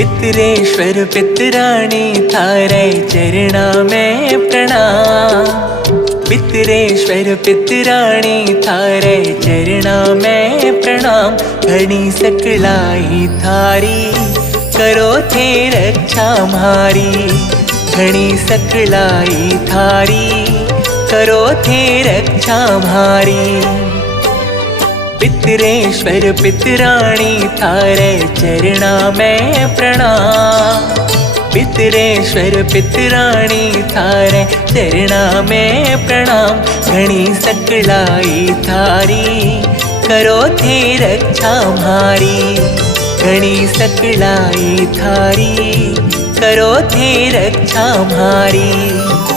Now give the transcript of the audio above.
पितरेश्वर पितराणी थारे चरणा में प्रणाम। पितरेश्वर पितराणी थारे चरणा में प्रणाम। घणी सकलाई थारी करो थे रक्षा म्हारी। घणी सकलाई थारी करो थे रक्षा म्हारी। पितरेश्वर पितराणी थारे चरणा में प्रणाम। पितरेश्वर पितराणी थारे चरणा में प्रणाम। घणी सकलाई थारी करो थे रक्षा म्हारी। घणी सकलाई थारी करो थे रक्षा म्हारी।